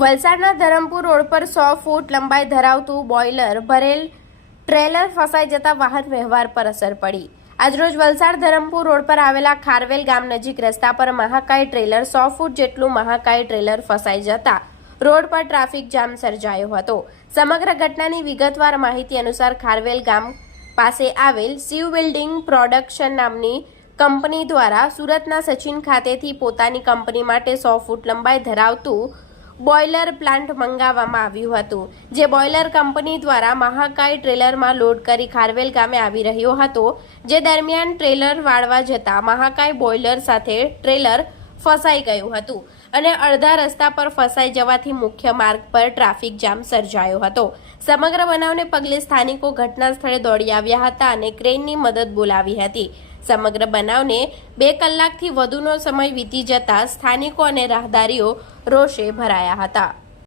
વલસાડના ધરમપુર રોડ પર સો ફૂટ લંબાઈ ધરાવતું બોઇલર ભરેલ ટ્રેલર ફસાઈ જતા વાહન વ્યવહાર પર અસર પડી. આજરોજ વલસાડ ધરમપુર રોડ પર આવેલા ખારવેલ ગામ નજીક રસ્તા પર મહાકાય ટ્રેલર સો ફૂટ જેટલું મહાકાય ટ્રેલર ફસાઈ જતા રોડ પર ટ્રાફિક જામ સર્જાયો હતો. સમગ્ર ઘટનાની વિગતવાર માહિતી અનુસાર ખારવેલ ગામ પાસે આવેલ શિવ બિલ્ડિંગ પ્રોડક્શન નામની કંપની દ્વારા સુરતના સચિન ખાતેથી પોતાની કંપની માટે સો ફૂટ લંબાઈ ધરાવતું બોઇલર પ્લાન્ટ મંગાવવામાં આવ્યું હતું, જે બોઇલર કંપની દ્વારા મહાકાય ટ્રેલરમાં લોડ કરી ખારવેલ ગામે આવી રહ્યો હતો, જે દરમિયાન ટ્રેલર વાળવા જતા મહાકાય બોઇલર સાથે ટ્રેલર ફસાઈ ગયું હતું અને અડધા રસ્તા પર ફસાઈ જવાથી મુખ્ય માર્ગ પર ટ્રાફિક જામ સર્જાયો હતો. સમગ્ર બનાવને પગલે સ્થાનિકો ઘટના સ્થળે દોડી આવ્યા હતા અને ક્રેનની મદદ બોલાવી હતી. સમગ્ર બનાવને બે કલાકથી વધુનો સમય વીતી જતા સ્થાનિકો અને રાહદારીઓ રોષે ભરાયા હતા.